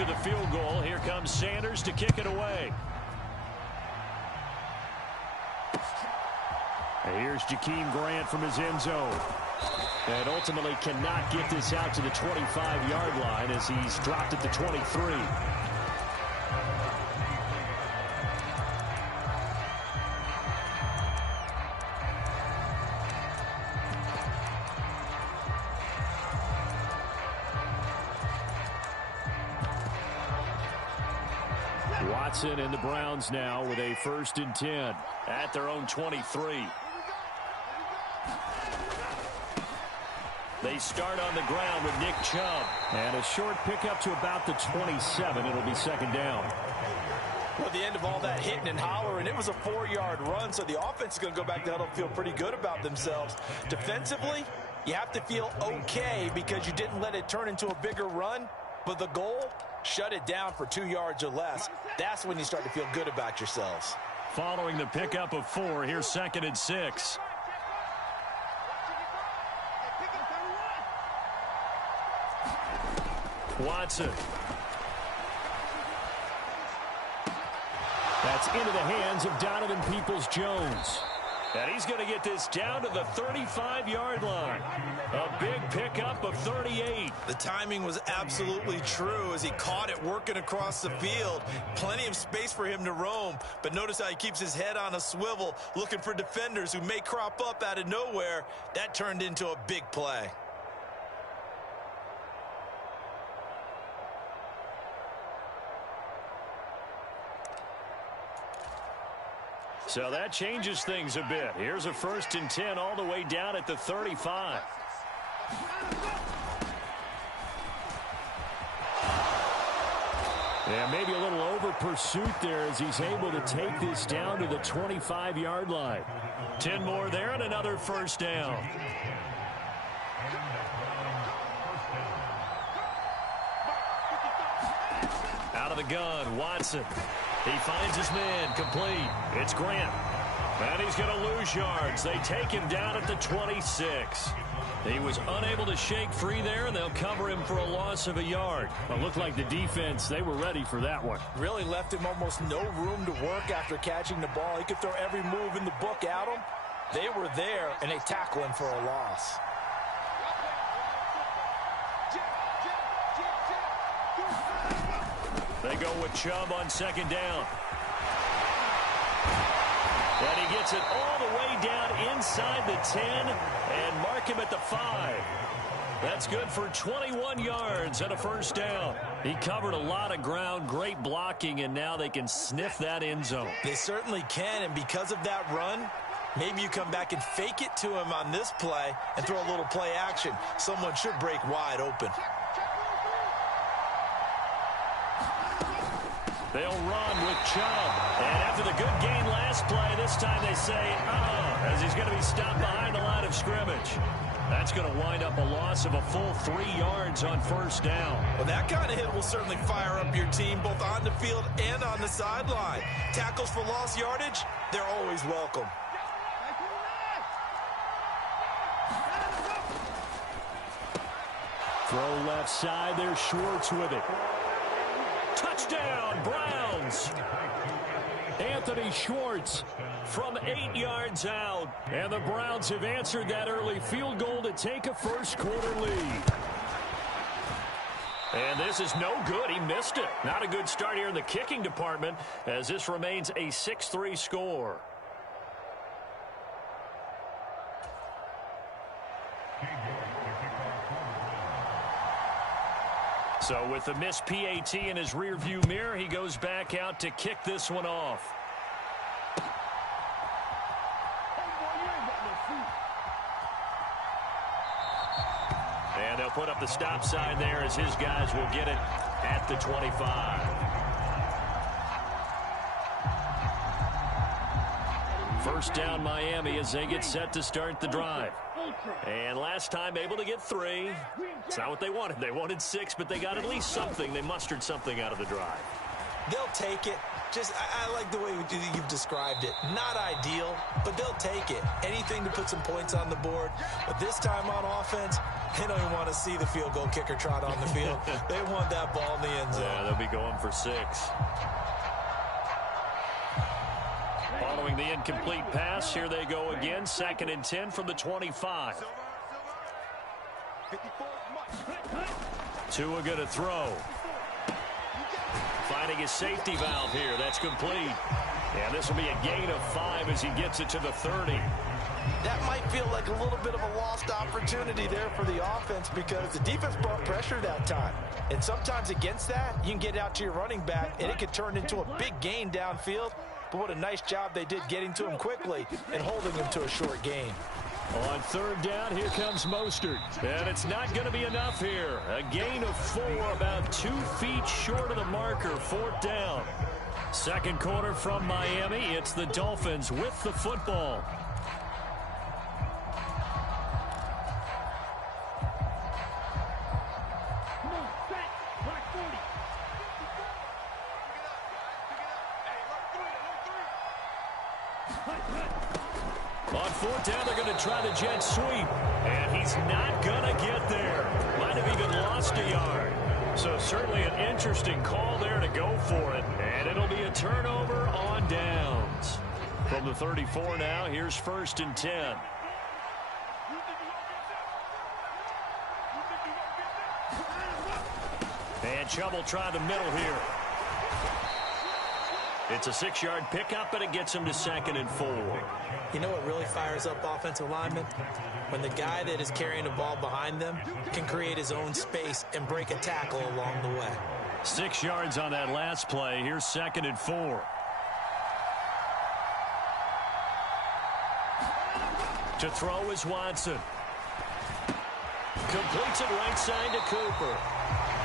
after the field goal. Here comes Sanders to kick it away. And here's Jakeem Grant from his end zone. And ultimately cannot get this out to the 25-yard line as he's dropped at the 23. Watson and the Browns now with a 1st and 10 at their own 23. They start on the ground with Nick Chubb. And a short pickup to about the 27. It'll be 2nd down. Well, the end of all that hitting and hollering, it was a 4-yard run, so the offense is going to go back to huddle and feel pretty good about themselves. Defensively, you have to feel okay because you didn't let it turn into a bigger run, but the goal, shut it down for 2 yards or less. That's when you start to feel good about yourselves. Following the pickup of 4, here's 2nd and 6. Watson. That's into the hands of Donovan Peoples-Jones. And he's going to get this down to the 35-yard line. A big pickup of 38. The timing was absolutely true as he caught it working across the field. Plenty of space for him to roam. But notice how he keeps his head on a swivel, looking for defenders who may crop up out of nowhere. That turned into a big play. So that changes things a bit. Here's a 1st and 10 all the way down at the 35. Yeah, maybe a little over pursuit there as he's able to take this down to the 25-yard line. 10 more there and another 1st down. Out of the gun, Watson. He finds his man, complete. It's Grant. And he's going to lose yards. They take him down at the 26. He was unable to shake free there, and they'll cover him for a loss of a yard. It looked like the defense, they were ready for that one. Really left him almost no room to work after catching the ball. He could throw every move in the book at him. They were there, and they tackle him for a loss. They go with Chubb on 2nd down. And he gets it all the way down inside the 10 and mark him at the 5. That's good for 21 yards and a 1st down. He covered a lot of ground, great blocking, and now they can sniff that end zone. They certainly can, and because of that run, maybe you come back and fake it to him on this play and throw a little play action. Someone should break wide open. They'll run with Chubb. And after the good gain last play, this time they say, as he's going to be stopped behind the line of scrimmage. That's going to wind up a loss of a full 3 yards on 1st down. Well, that kind of hit will certainly fire up your team, both on the field and on the sideline. Tackles for lost yardage, they're always welcome. Throw left side, there's Schwartz with it. Touchdown, Browns. Anthony Schwartz from 8 yards out. And the Browns have answered that early field goal to take a 1st quarter lead. And this is no good. He missed it. Not a good start here in the kicking department as this remains a 6-3 score. So with the missed PAT in his rearview mirror, he goes back out to kick this one off. And they'll put up the stop sign there as his guys will get it at the 25. First down Miami as they get set to start the drive. And last time able to get 3. It's not what they wanted. They wanted 6, but they got at least something. They mustered something out of the drive. They'll take it. I like the way you've described it. Not ideal, but they'll take it. Anything to put some points on the board. But this time on offense, they don't even want to see the field goal kicker trot on the field. They want that ball in the end zone. Yeah, they'll be going for 6. Following the incomplete pass, here they go again. 2nd and 10 from the 25. Tua going to throw. Finding his safety valve here. That's complete. And this will be a gain of 5 as he gets it to the 30. That might feel like a little bit of a lost opportunity there for the offense because the defense brought pressure that time. And sometimes against that, you can get out to your running back, and it could turn into a big gain downfield. But what a nice job they did getting to him quickly and holding him to a short gain. On 3rd down, here comes Mostert. And it's not going to be enough here. A gain of 4, about 2 feet short of the marker. 4th down. 2nd quarter from Miami. It's the Dolphins with the football. On 4th down, they're going to try the jet sweep. And he's not going to get there. Might have even lost a yard. So certainly an interesting call there to go for it. And it'll be a turnover on downs. From the 34 now, here's 1st and 10. And Chubb will try the middle here. It's a 6-yard pickup, but it gets him to 2nd and 4. You know what really fires up offensive linemen? When the guy that is carrying the ball behind them can create his own space and break a tackle along the way. 6 yards on that last play. Here's 2nd and 4. To throw is Watson. Completes it right side to Cooper.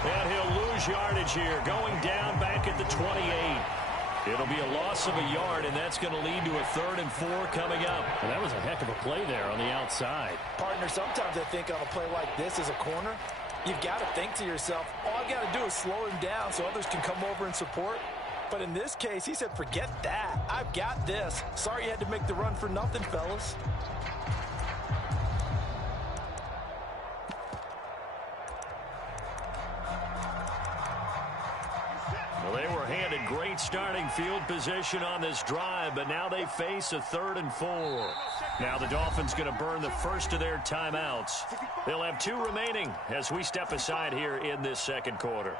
And he'll lose yardage here, going down back at the 28. It'll be a loss of a yard, and that's going to lead to a 3rd and 4 coming up. Well, that was a heck of a play there on the outside. Partner, sometimes I think on a play like this as a corner, you've got to think to yourself, all I got to do is slow him down so others can come over and support. But in this case, he said, forget that. I've got this. Sorry you had to make the run for nothing, fellas. Well, they were handed great starting field position on this drive, but now they face a 3rd and 4. Now the Dolphins going to burn the first of their timeouts. They'll have 2 remaining as we step aside here in this 2nd quarter.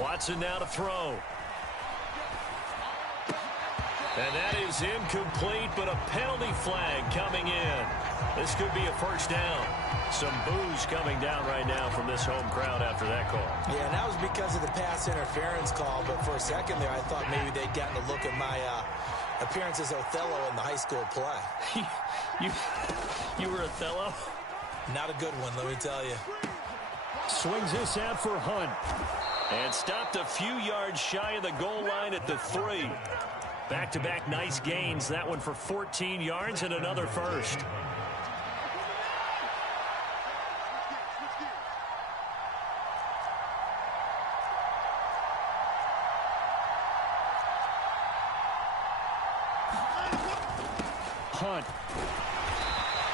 Watson now to throw. And that is incomplete, but a penalty flag coming in. This could be a 1st down. Some boos coming down right now from this home crowd after that call. Yeah, and that was because of the pass interference call, but for a second there I thought maybe they'd gotten a look at my appearance as Othello in the high school play. You were Othello? Not a good one, let me tell you. Swings this out for Hunt. And stopped a few yards shy of the goal line at the 3. Back-to-back nice gains. That one for 14 yards and another first. Hunt.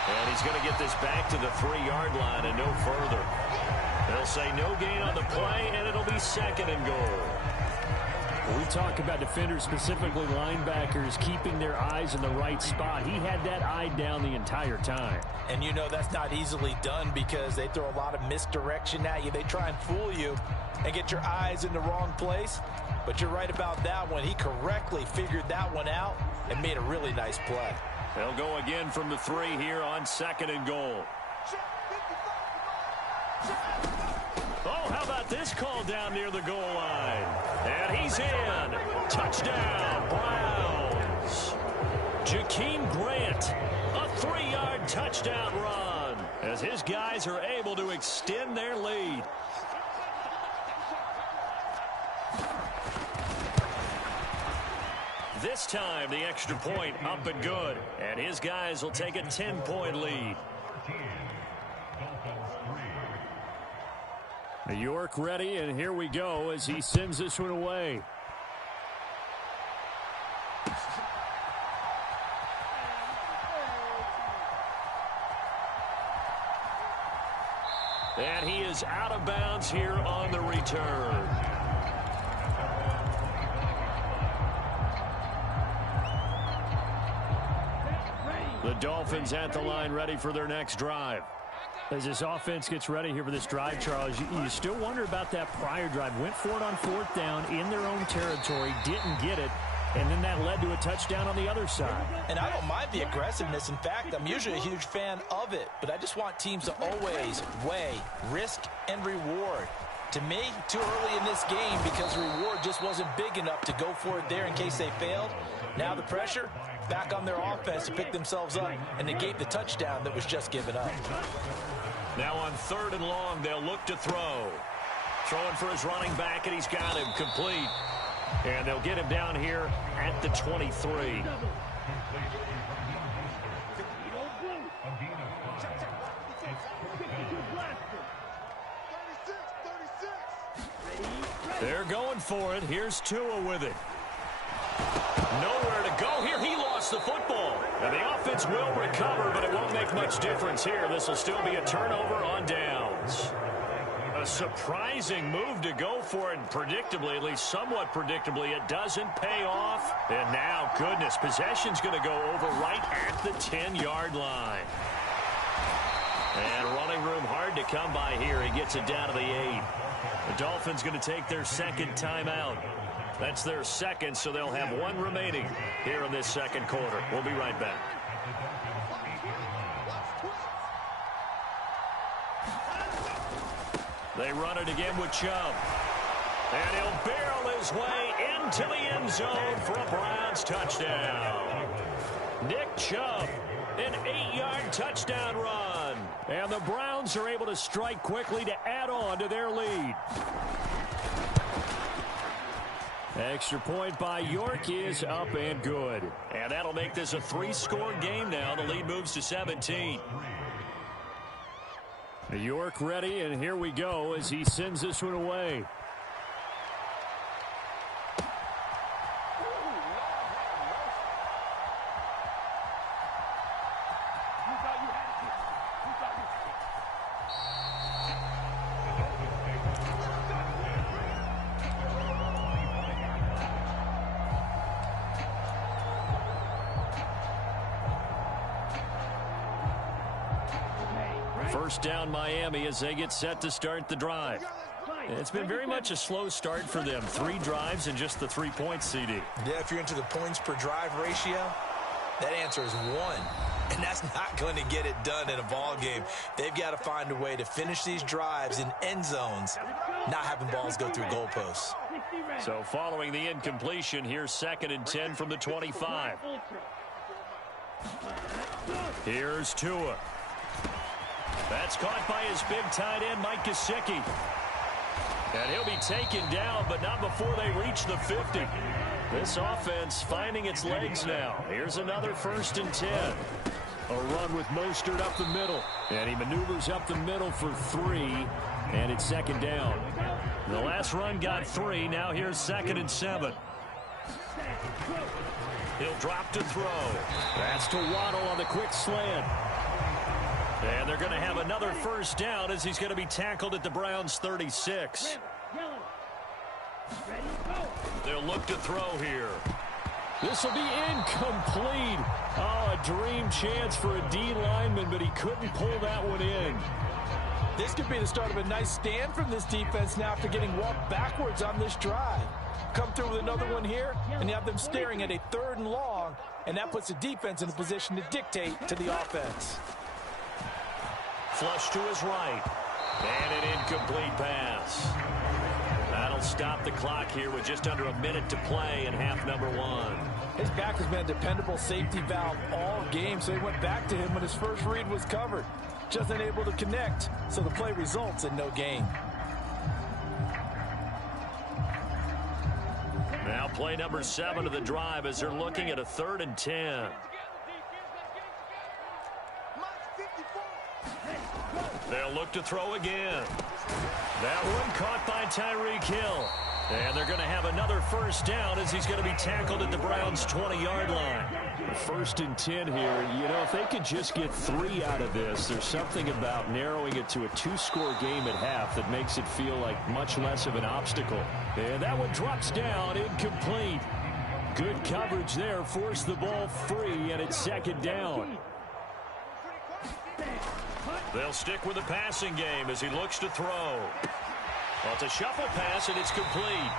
And he's going to get this back to the 3-yard line and no further. They'll say no gain on the play, and it'll be 2nd and goal. We talk about defenders, specifically linebackers, keeping their eyes in the right spot. He had that eye down the entire time. And you know that's not easily done because they throw a lot of misdirection at you. They try and fool you and get your eyes in the wrong place. But you're right about that one. He correctly figured that one out and made a really nice play. They'll go again from the 3 here on 2nd and goal. Oh, how about this call down near the goal line? And he's in. Touchdown, Browns. Jakeem Grant, a 3-yard touchdown run as his guys are able to extend their lead. This time, the extra point up and good. And his guys will take a 10-point lead. York ready, and here we go as he sends this one away. And he is out of bounds here on the return. The Dolphins at the line ready for their next drive. As this offense gets ready here for this drive, Charles, you still wonder about that prior drive. Went for it on 4th down in their own territory, didn't get it, and then that led to a touchdown on the other side. And I don't mind the aggressiveness. In fact, I'm usually a huge fan of it, but I just want teams to always weigh risk and reward. To me, too early in this game because the reward just wasn't big enough to go for it there in case they failed. Now the pressure back on their offense to pick themselves up and negate the touchdown that was just given up. Now on 3rd and long, they'll look to throw. Throwing for his running back, and he's got him complete. And they'll get him down here at the 23. They're going for it. Here's Tua with it. Nowhere to go here. He lost the football. And the offense will recover, but it won't make much difference here. This will still be a turnover on downs. A surprising move to go for it, and predictably, at least somewhat predictably, it doesn't pay off. And now, goodness, possession's going to go over right at the 10-yard line. And running room hard to come by here. He gets it down to the 8. The Dolphins going to take their second timeout. That's their second, so they'll have one remaining here in this second quarter. We'll be right back. They run it again with Chubb. And he'll barrel his way into the end zone for a Browns touchdown. Nick Chubb, an 8-yard touchdown run. And the Browns are able to strike quickly to add on to their lead. Extra point by York is up and good. And that'll make this a 3-score game now. The lead moves to 17. York ready, and here we go as he sends this one away. First down Miami as they get set to start the drive. It's been very much a slow start for them. 3 drives and just the 3 points, CD. Yeah, if you're into the points per drive ratio, that answer is 1. And that's not going to get it done in a ball game. They've got to find a way to finish these drives in end zones, not having balls go through goalposts. So following the incompletion, here's 2nd and 10 from the 25. Here's Tua. That's caught by his big tight end, Mike Gesicki. And he'll be taken down, but not before they reach the 50. This offense finding its legs now. Here's another 1st and 10. A run with Mostert up the middle. And he maneuvers up the middle for 3. And it's 2nd down. The last run got 3. Now here's 2nd and 7. He'll drop to throw. That's to Waddle on the quick slant. And they're going to have another 1st down as he's going to be tackled at the Browns' 36. They'll look to throw here. This will be incomplete. Oh, a dream chance for a D lineman, but he couldn't pull that one in. This could be the start of a nice stand from this defense now after getting walked backwards on this drive. Come through with another one here, and you have them staring at a 3rd and long, and that puts the defense in a position to dictate to the offense. Flush to his right. And an incomplete pass. That'll stop the clock here with just under a minute to play in half number 1. His back has been a dependable safety valve all game, so he went back to him when his first read was covered. Just unable to connect, so the play results in no gain. Now Play number 7 of the drive as they're looking at a 3rd and 10. They'll look to throw again. That one caught by Tyreek Hill. And they're going to have another first down as he's going to be tackled at the Browns' 20-yard line. 1st and 10 here. You know, if they could just get 3 out of this, there's something about narrowing it to a 2-score game at half that makes it feel like much less of an obstacle. And that one drops down, incomplete. Good coverage there, forced the ball free, and it's 2nd down. They'll stick with the passing game as he looks to throw. Well, it's a shuffle pass, and it's complete.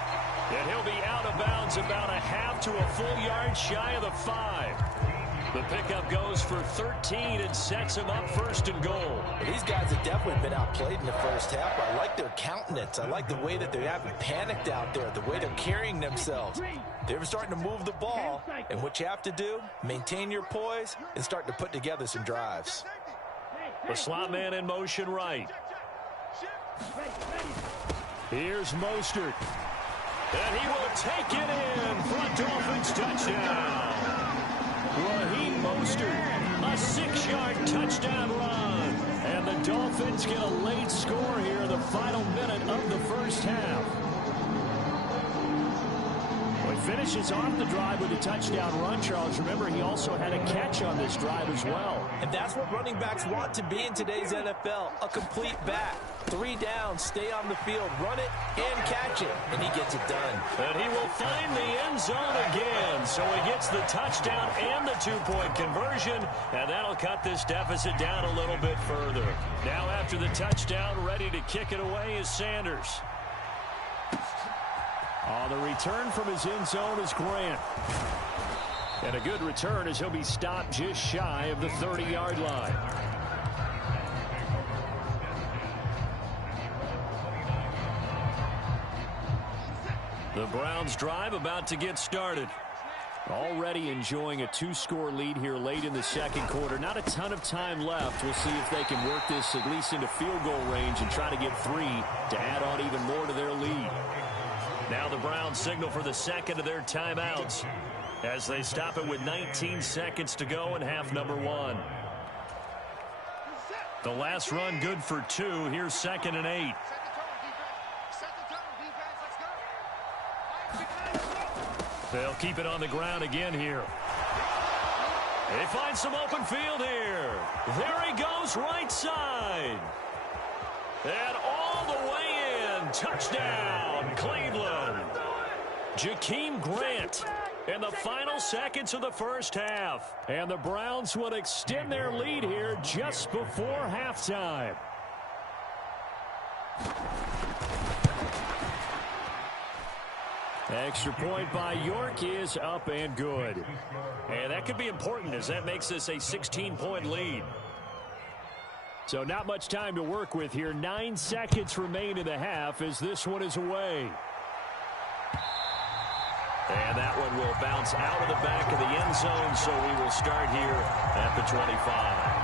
And he'll be out of bounds about a half to a full yard shy of the 5. The pickup goes for 13 and sets him up 1st and goal. These guys have definitely been outplayed in the first half. I like their countenance. I like the way that they haven't panicked out there, the way they're carrying themselves. They're starting to move the ball, and what you have to do, maintain your poise and start to put together some drives. The slot man in motion right. Here's Mostert. And he will take it in for a Dolphins touchdown. Raheem Mostert, a 6-yard touchdown run. And the Dolphins get a late score here in the final minute of the first half. Well, he finishes off the drive with a touchdown run, Charles. Remember, he also had a catch on this drive as well. And that's what running backs want to be in today's NFL, a complete back. 3 down, stay on the field, run it, and catch it, and he gets it done. And he will find the end zone again, so he gets the touchdown and the 2-point conversion, and that'll cut this deficit down a little bit further. Now after the touchdown, ready to kick it away is Sanders. On the return from his end zone is Grant. And a good return as he'll be stopped just shy of the 30-yard line. The Browns drive about to get started. Already enjoying a 2-score lead here late in the 2nd quarter. Not a ton of time left. We'll see if they can work this at least into field goal range and try to get 3 to add on even more to their lead. Now the Browns signal for the 2nd of their timeouts as they stop it with 19 seconds to go in half number 1. The last run good for 2. Here's 2nd and 8. They'll keep it on the ground again here. They find some open field here. There he goes, right side. And all the way in. Touchdown, Cleveland. Jakeem Grant in the final seconds of the first half. And the Browns would extend their lead here just before halftime. Extra point by York is up and good. And that could be important as that makes this a 16-point lead. So not much time to work with here. 9 seconds remain in the half as this one is away. And that one will bounce out of the back of the end zone, so we will start here at the 25.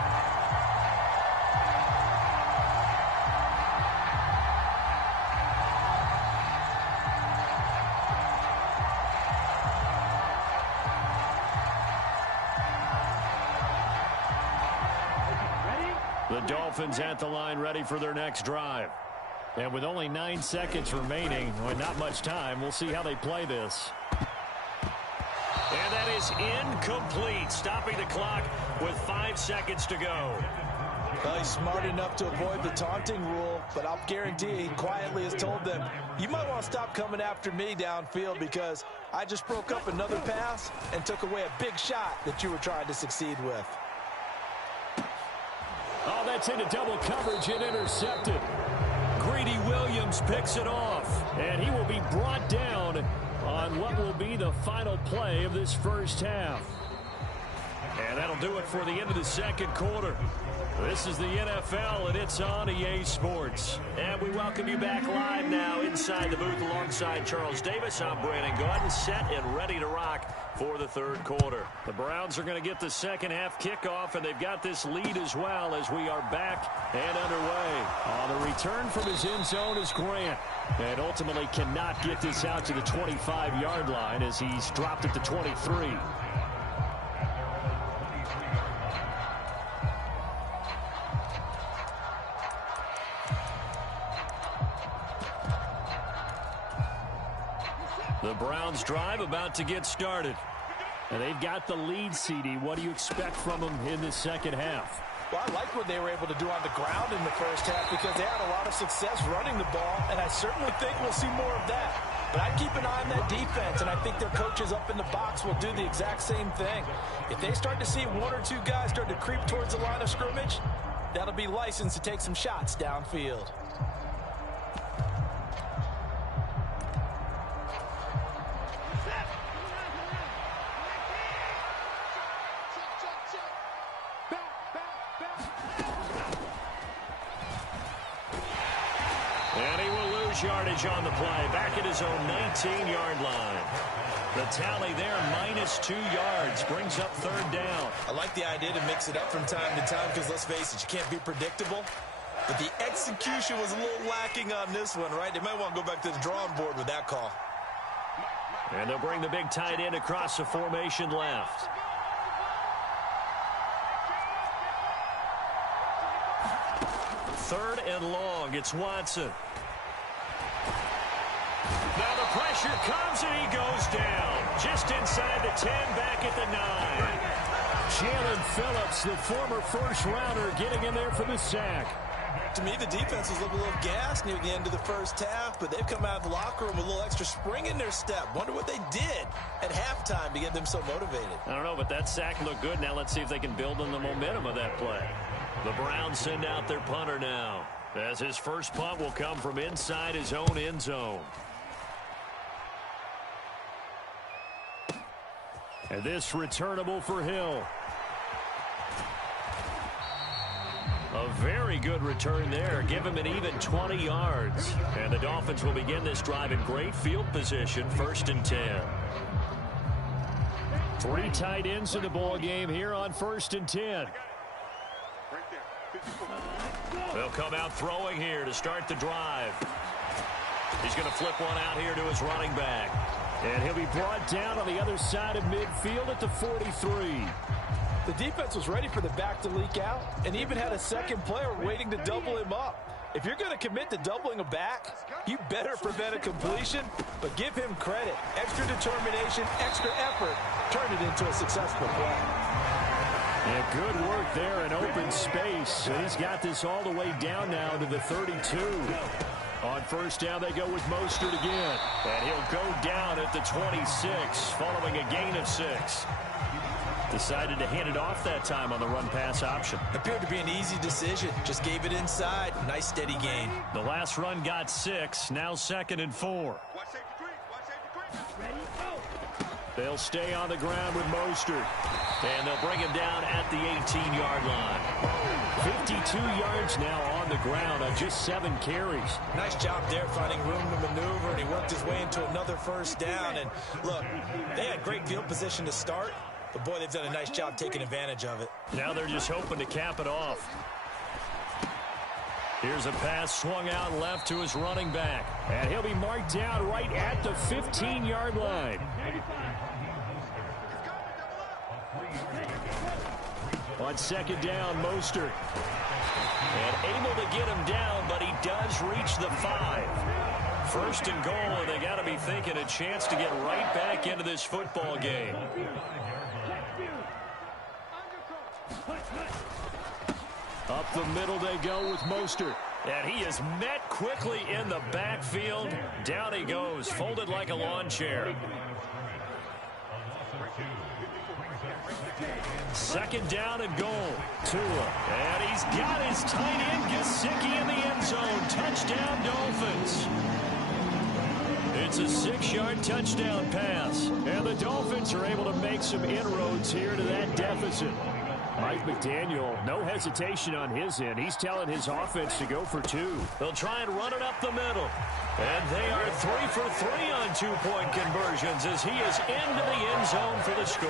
The Dolphins at the line ready for their next drive. And with only 9 seconds remaining, well, not much time, we'll see how they play this. And that is incomplete, stopping the clock with 5 seconds to go. Well, he's smart enough to avoid the taunting rule, but I'll guarantee he quietly has told them, you might want to stop coming after me downfield because I just broke up another pass and took away a big shot that you were trying to succeed with. Oh, that's into double coverage and intercepted. Greedy Williams picks it off, and he will be brought down on what will be the final play of this first half. And that'll do it for the end of the 2nd quarter. This is the NFL, and it's on EA Sports. And we welcome you back live now into inside the booth alongside Charles Davis. I'm Brandon Gaudin, set and ready to rock for the third quarter. The Browns are going to get the second half kickoff, and they've got this lead as well as we are back and underway. On the return from his end zone is Grant, and ultimately cannot get this out to the 25-yard line as he's dropped at the 23. The Browns drive about to get started. And they've got the lead, CD. What do you expect from them in the second half? Well, I like what they were able to do on the ground in the first half because they had a lot of success running the ball, and I certainly think we'll see more of that. But I'd keep an eye on that defense, and I think their coaches up in the box will do the exact same thing. If they start to see one or two guys start to creep towards the line of scrimmage, that'll be licensed to take some shots downfield. Yardage on the play, back at his own 19-yard line. The tally there, -2 yards, brings up third down. I like the idea to mix it up from time to time because, let's face it, you can't be predictable. But the execution was a little lacking on this one, right? They might want to go back to the drawing board with that call. And they'll bring the big tight end across the formation left. Third and long, it's Watson. Now the pressure comes and he goes down. Just inside the 10, back at the 9. Jalen Phillips, the former first-rounder, getting in there for the sack. To me, the defense was looking a little gassed near the end of the first half, but they've come out of the locker room with a little extra spring in their step. Wonder what they did at halftime to get them so motivated. I don't know, but that sack looked good. Now let's see if they can build on the momentum of that play. The Browns send out their punter now, as his first punt will come from inside his own end zone. And this returnable for Hill. A very good return there. Give him an even 20 yards. And the Dolphins will begin this drive in great field position, 1st and 10. 3 tight ends in the ball game here on 1st and 10. They'll come out throwing here to start the drive. He's going to flip one out here to his running back. And he'll be brought down on the other side of midfield at the 43. The defense was ready for the back to leak out and even had a second player waiting to double him up. If you're going to commit to doubling a back, you better prevent a completion, but give him credit. Extra determination, extra effort, turned it into a successful play. Yeah, good work there in open space. And he's got this all the way down now to the 32. On first down, they go with Mostert again. And he'll go down at the 26, following a gain of 6. Decided to hand it off that time on the run-pass option. Appeared to be an easy decision. Just gave it inside. Nice, steady gain. The last run got 6. Now 2nd and 4. They'll stay on the ground with Mostert. And they'll bring him down at the 18-yard line. 52 yards now on the ground on just 7 carries. Nice job there finding room to maneuver, and he worked his way into another first down. And look, they had great field position to start, but boy, they've done a nice job taking advantage of it. Now they're just hoping to cap it off. Here's a pass swung out left to his running back. And he'll be marked down right at the 15-yard line. On 2nd down, Mostert. And able to get him down, but he does reach the 5. 1st and goal, and they got to be thinking a chance to get right back into this football game. Up the middle they go with Mostert. And he is met quickly in the backfield. Down he goes, folded like a lawn chair. 2nd down and goal. Tua. And he's got his tight end, Gesicki, in the end zone. Touchdown, Dolphins. It's a 6-yard touchdown pass. And the Dolphins are able to make some inroads here to that deficit. Mike McDaniel, no hesitation on his end. He's telling his offense to go for 2. They'll try and run it up the middle. And they are 3 for 3 on 2-point conversions as he is into the end zone for the score.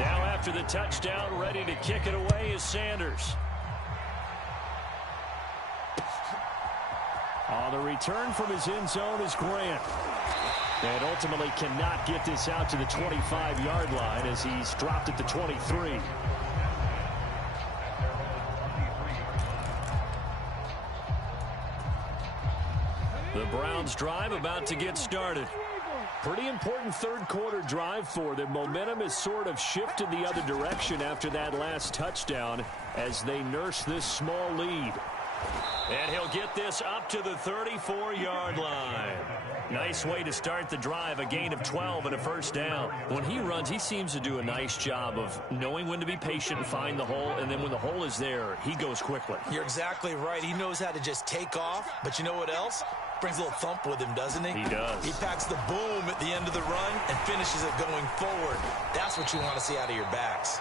Now after the touchdown, ready to kick it away is Sanders. On the return from his end zone is Grant. And ultimately cannot get this out to the 25-yard line as he's dropped at the 23. The Browns drive about to get started. Pretty important third-quarter drive for them. Momentum has sort of shifted the other direction after that last touchdown as they nurse this small lead. And he'll get this up to the 34-yard line. Nice way to start the drive, a gain of 12 and a first down. When he runs, he seems to do a nice job of knowing when to be patient and find the hole, and then when the hole is there, he goes quickly. You're exactly right. He knows how to just take off, but you know what else? Brings a little thump with him, doesn't he? He does. He packs the boom at the end of the run and finishes it going forward. That's what you want to see out of your backs.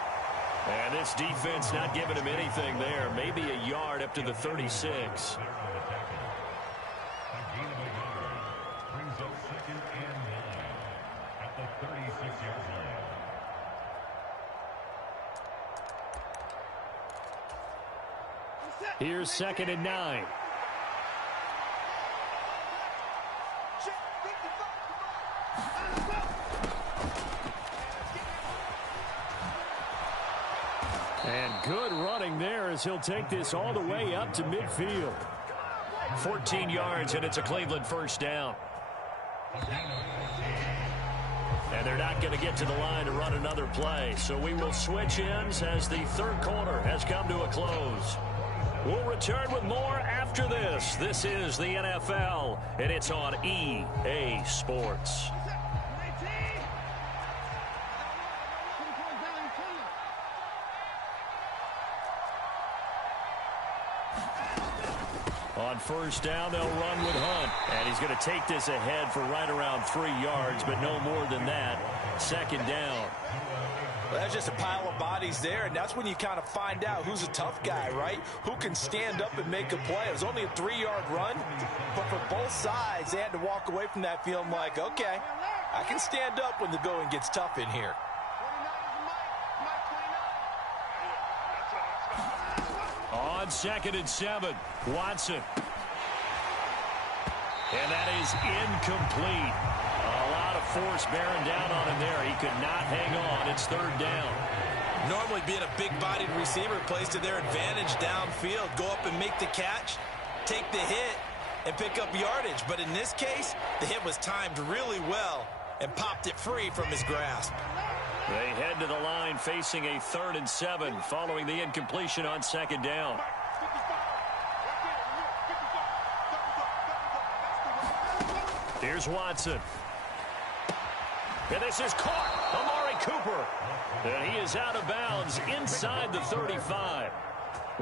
And this defense not giving him anything there. Maybe a yard up to the 36. Here's 2nd and 9. And good running there as he'll take this all the way up to midfield. 14 yards, and it's a Cleveland first down. And they're not going to get to the line to run another play. So we will switch ends as the third quarter has come to a close. We'll return with more after this. This is the NFL, and it's on EA Sports. On first down, they'll run with Hunt. And he's going to take this ahead for right around 3 yards, but no more than that. 2nd down. Well, that's just a pile of bodies there, and that's when you kind of find out who's a tough guy, right? Who can stand up and make a play. It was only a 3-yard run, but for both sides, they had to walk away from that feeling like, okay, I can stand up when the going gets tough in here. On 2nd and 7, Watson. And that is incomplete. A lot of force bearing down on him there. He could not hang on. It's 3rd down. Normally being a big-bodied receiver plays to their advantage downfield. Go up and make the catch, take the hit, and pick up yardage. But in this case, the hit was timed really well and popped it free from his grasp. They head to the line facing a 3rd and 7 following the incompletion on 2nd down. Here's Watson. And this is caught. Amari Cooper. And he is out of bounds inside the 35.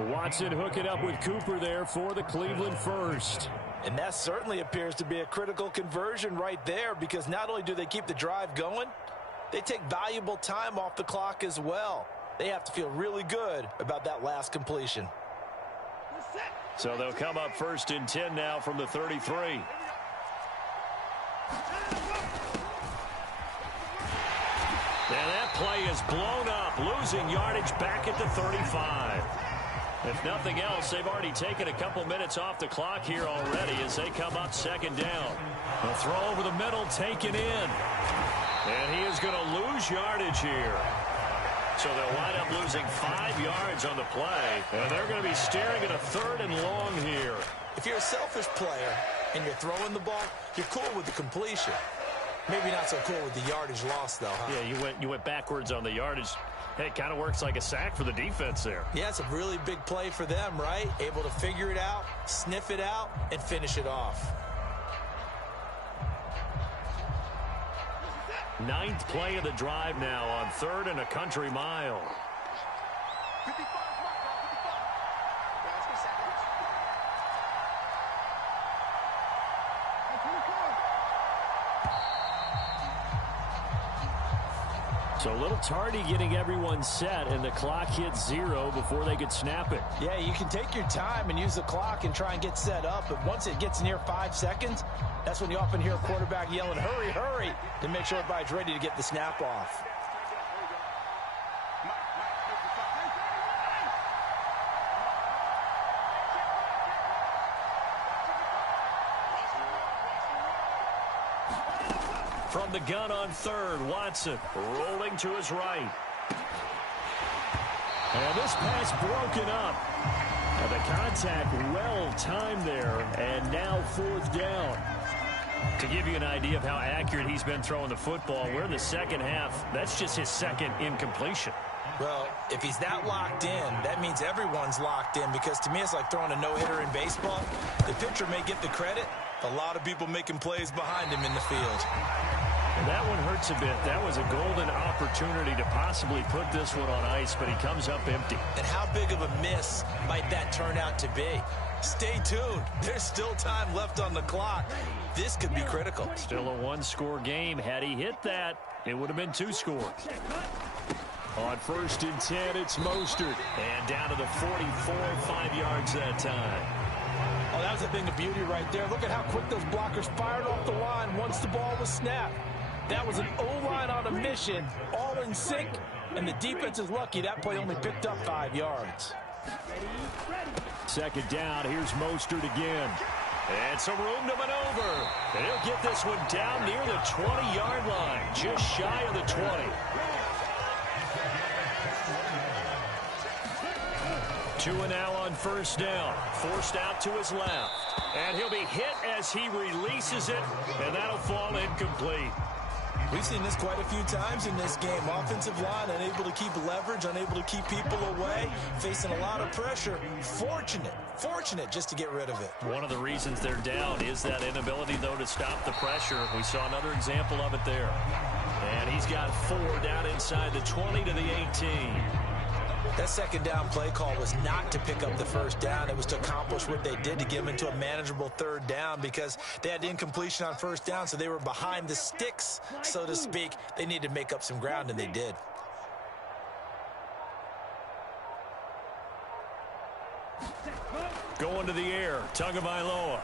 Watson hooking up with Cooper there for the Cleveland first. And that certainly appears to be a critical conversion right there, because not only do they keep the drive going, they take valuable time off the clock as well. They have to feel really good about that last completion. So they'll come up 1st and 10 now from the 33. And that play is blown up, losing yardage back at the 35. If nothing else, they've already taken a couple minutes off the clock here already as they come up 2nd down. A throw over the middle, taken in. And he is going to lose yardage here. So they'll wind up losing 5 yards on the play. And they're going to be staring at a 3rd and long here. If you're a selfish player and you're throwing the ball, you're cool with the completion. Maybe not so cool with the yardage loss, though, huh? Yeah, you went backwards on the yardage. Hey, it kind of works like a sack for the defense there. Yeah, it's a really big play for them, right? Able to figure it out, sniff it out, and finish it off. 9th play of the drive now on 3rd and a country mile. So a little tardy getting everyone set, and the clock hits 0 before they could snap it. Yeah, you can take your time and use the clock and try and get set up, but once it gets near 5 seconds, that's when you often hear a quarterback yelling, hurry, hurry, to make sure everybody's ready to get the snap off. From the gun on third, Watson rolling to his right. And this pass broken up. And the contact well timed there, and now 4th down. To give you an idea of how accurate he's been throwing the football, we're in the second half. That's just his second incompletion. Well, if he's that locked in, that means everyone's locked in, because to me it's like throwing a no-hitter in baseball. The pitcher may get the credit, a lot of people making plays behind him in the field. That one hurts a bit. That was a golden opportunity to possibly put this one on ice, but he comes up empty. And how big of a miss might that turn out to be? Stay tuned. There's still time left on the clock. This could be critical. Still a one-score game. Had he hit that, it would have been 2 scores. On 1st and 10, it's Mostert. And down to the 44, 5 yards that time. Oh, that was a thing of beauty right there. Look at how quick those blockers fired off the line once the ball was snapped. That was an O-line on a mission, all in sync, and the defense is lucky that play only picked up 5 yards. 2nd down, here's Mostert again. And some room to maneuver. And he'll get this one down near the 20-yard line, just shy of the 20. 2 now on 1st down. Forced out to his left. And he'll be hit as he releases it, and that'll fall incomplete. We've seen this quite a few times in this game. Offensive line unable to keep leverage, unable to keep people away, facing a lot of pressure. Fortunate just to get rid of it. One of the reasons they're down is that inability, though, to stop the pressure. We saw another example of it there. And he's got 4 down inside the 20 to the 18. That 2nd down play call was not to pick up the 1st down. It was to accomplish what they did, to get them into a manageable 3rd down, because they had incompletion on 1st down, so they were behind the sticks, so to speak. They needed to make up some ground, and they did. Going to the air, Tagovailoa.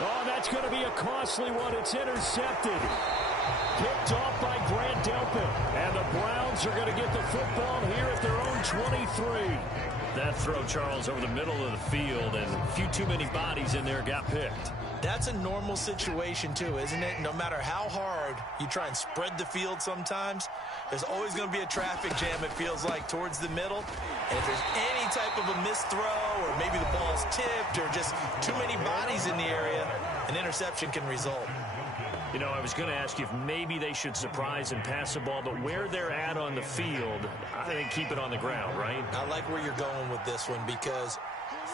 Oh, that's going to be a costly one. It's intercepted. Picked off by Grant Delpit. And the Browns are going to get the football here at their own 23. That throw, Charles, over the middle of the field, and a few too many bodies in there got picked. That's a normal situation, too, isn't it? No matter how hard you try and spread the field sometimes, there's always going to be a traffic jam, it feels like, towards the middle. And if there's any type of a missed throw, or maybe the ball's tipped, or just too many bodies in the area, an interception can result. You know, I was going to ask you if maybe they should surprise and pass the ball, but where they're at on the field, I think keep it on the ground, right? I like where you're going with this one, because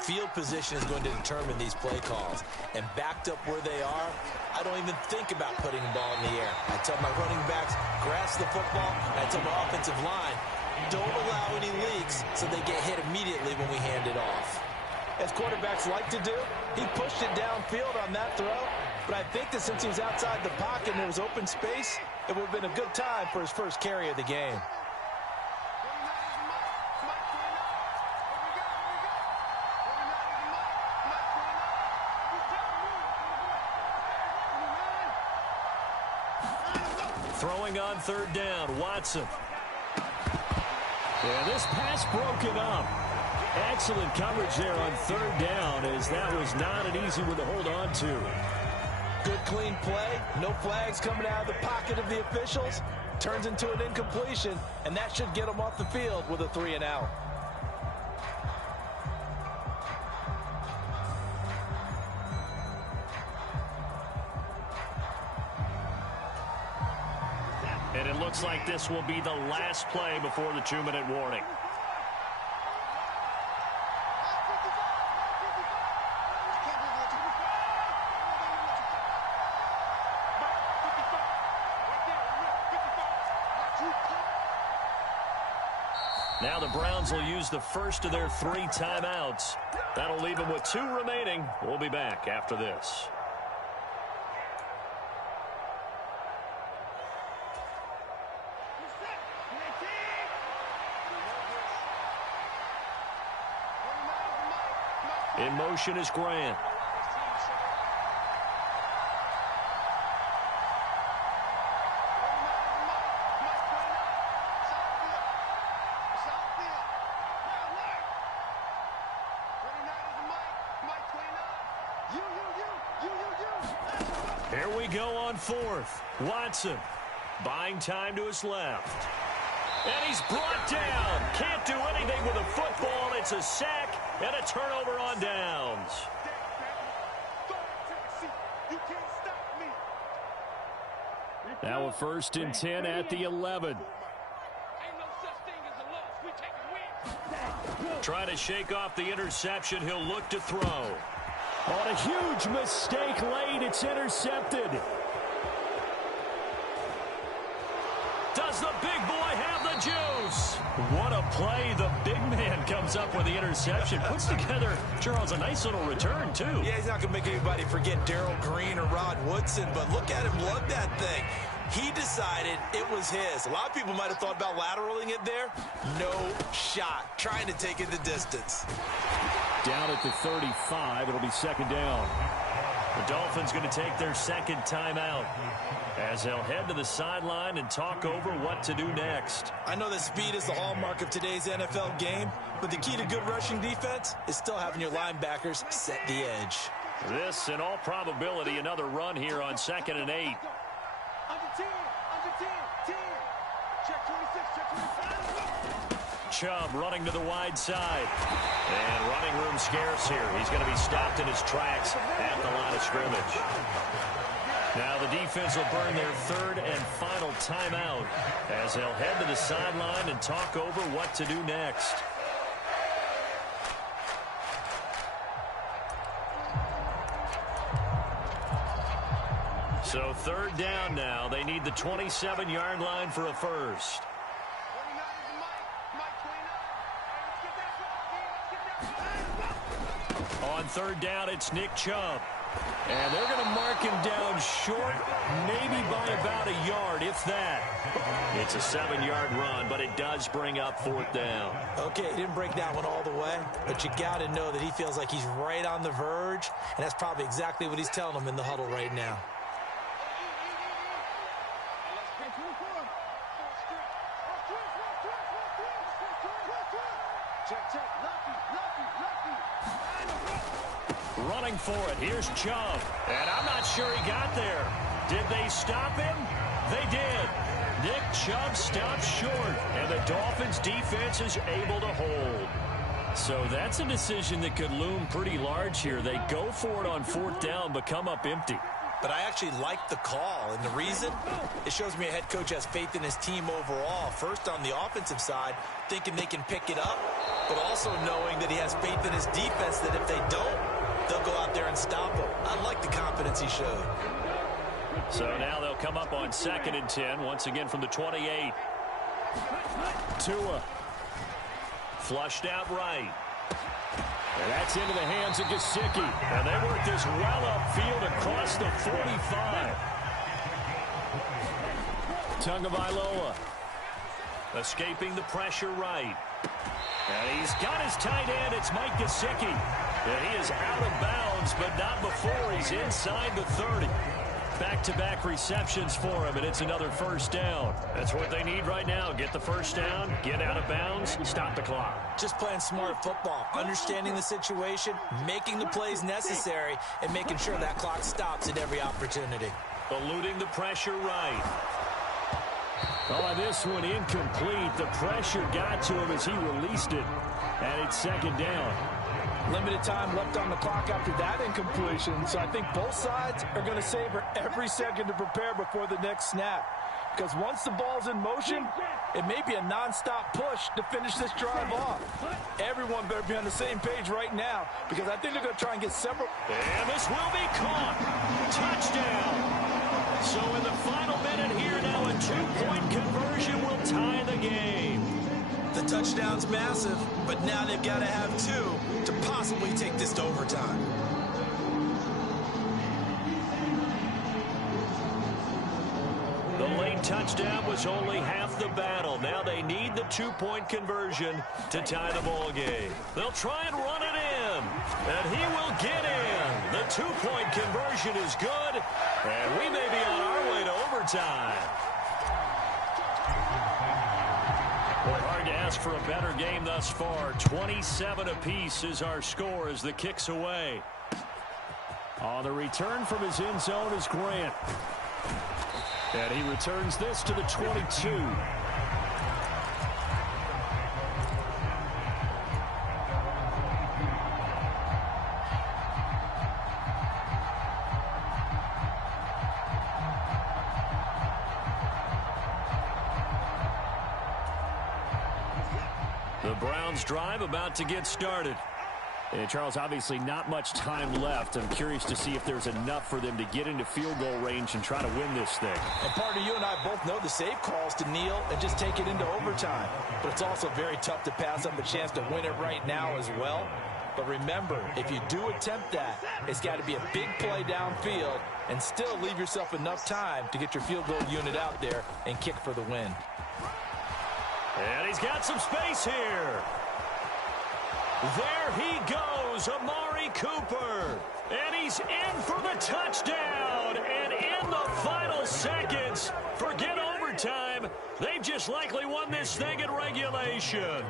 field position is going to determine these play calls. And backed up where they are, I don't even think about putting the ball in the air. I tell my running backs, grasp the football. And I tell my offensive line, don't allow any leaks so they get hit immediately when we hand it off. As quarterbacks like to do, he pushed it downfield on that throw. But I think that since he was outside the pocket and there was open space, it would have been a good time for his first carry of the game. Throwing on 3rd down, Watson. Yeah, this pass broken up. Excellent coverage there on 3rd down, as that was not an easy one to hold on to. Good, clean play. No flags coming out of the pocket of the officials. Turns into an incompletion, and that should get them off the field with a 3-and-out. And it looks like this will be the last play before the 2-minute warning. Now the Browns will use the first of their 3 timeouts. That'll leave them with 2 remaining. We'll be back after this. In motion is Grant. Here we go on fourth. Watson buying time to his left. And he's brought down. Can't do anything with a football. It's a sack and a turnover on downs. Now a 1st and 10 at the 11. Trying to shake off the interception. He'll look to throw. On a huge mistake late. It's intercepted. Does the big boy have the juice? What a play. The big man comes up with the interception. Puts together, Charles, a nice little return, too. Yeah, he's not going to make anybody forget Darrell Green or Rod Woodson, but look at him lug that thing. He decided it was his. A lot of people might have thought about lateraling it there. No shot. Trying to take it the distance. Down at the 35. It'll be 2nd down. The Dolphins going to take their 2nd timeout as they'll head to the sideline and talk over what to do next. I know that speed is the hallmark of today's NFL game, but the key to good rushing defense is still having your linebackers set the edge. This, in all probability, another run here on 2nd and 8. Under 10, 10. Check 26, check 25. Chubb running to the wide side. And running room scarce here. He's going to be stopped in his tracks at the line of scrimmage. Now the defense will burn their 3rd and final timeout as they'll head to the sideline and talk over what to do next. So 3rd down now. They need the 27-yard line for a first. On 3rd down, it's Nick Chubb. And they're going to mark him down short, maybe by about a yard, if that. It's a 7-yard run, but it does bring up 4th down. Okay, he didn't break that one all the way, but you got to know that he feels like he's right on the verge, and that's probably exactly what he's telling them in the huddle right now. Running for it. Here's Chubb. And I'm not sure he got there. Did they stop him? They did. Nick Chubb stopped short, and the Dolphins' defense is able to hold. So that's a decision that could loom pretty large here. They go for it on 4th down, but come up empty. But I actually like the call, and the reason? It shows me a head coach has faith in his team overall. First, on the offensive side, thinking they can pick it up, but also knowing that he has faith in his defense that if they don't, they'll go out there and stop him. I like the confidence he showed. So now they'll come up on 2nd and 10, once again from the 28. Tua. Flushed out right. And that's into the hands of Gesicki. And they work this well upfield across the 45. Tagovailoa. Escaping the pressure right. And he's got his tight end. It's Mike Gesicki. And he is out of bounds, but not before he's inside the 30. Back-to-back receptions for him, and it's another 1st down. That's what they need right now. Get the 1st down, get out of bounds, stop the clock. Just playing smart football, understanding the situation, making the plays necessary, and making sure that clock stops at every opportunity. Eluding the pressure right. Oh, this one incomplete. The pressure got to him as he released it. And it's 2nd down. Limited time left on the clock after that incompletion, so I think both sides are going to savor every second to prepare before the next snap. Because once the ball's in motion, it may be a nonstop push to finish this drive off. Everyone better be on the same page right now, because I think they're going to try and get several. And this will be caught. Touchdown. So in the final minute here now, a 2-point conversion will tie the game. The touchdown's massive, but now they've got to have 2 to possibly take this to overtime. The late touchdown was only half the battle. Now they need the 2-point conversion to tie the ball game. They'll try and run it in. And he will get in. The two-point conversion is good, and we may be on our way to overtime. Well, hard to ask for a better game thus far. 27 apiece is our score as the kick's away. On the return from his end zone is Grant. And he returns this to the 22. The Browns drive about to get started. And Charles, obviously not much time left. I'm curious to see if there's enough for them to get into field goal range and try to win this thing. And partner, you and I both know the safe calls to kneel and just take it into overtime. But it's also very tough to pass up a chance to win it right now as well. But remember, if you do attempt that, it's got to be a big play downfield and still leave yourself enough time to get your field goal unit out there and kick for the win. And he's got some space here. There he goes, Amari Cooper. And he's in for the touchdown. And in the final seconds, forget overtime. They've just likely won this thing in regulation.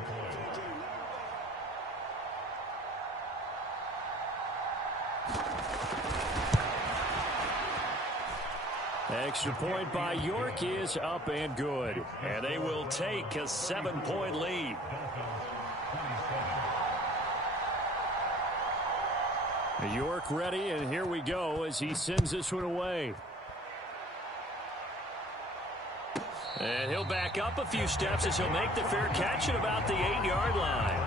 Extra point by York is up and good. And they will take a 7-point lead. York ready, and here we go as he sends this one away. And he'll back up a few steps as he'll make the fair catch at about the 8-yard line.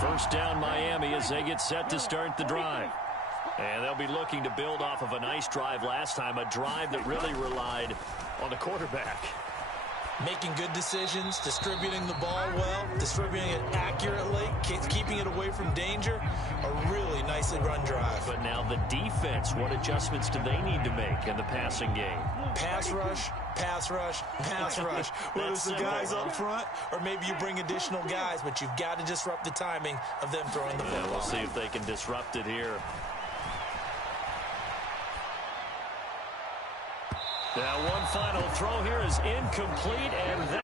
First down Miami as they get set to start the drive. And they'll be looking to build off of a nice drive last time, a drive that really relied on the quarterback. Making good decisions, distributing the ball well, distributing it accurately, keeping it away from danger. A really nicely run drive. But now the defense, what adjustments do they need to make in the passing game? Pass rush, pass rush, pass rush. Whether it's the guys up front or maybe you bring additional guys, but you've got to disrupt the timing of them throwing the football. We'll see if they can disrupt it here. Now one final throw here is incomplete, and that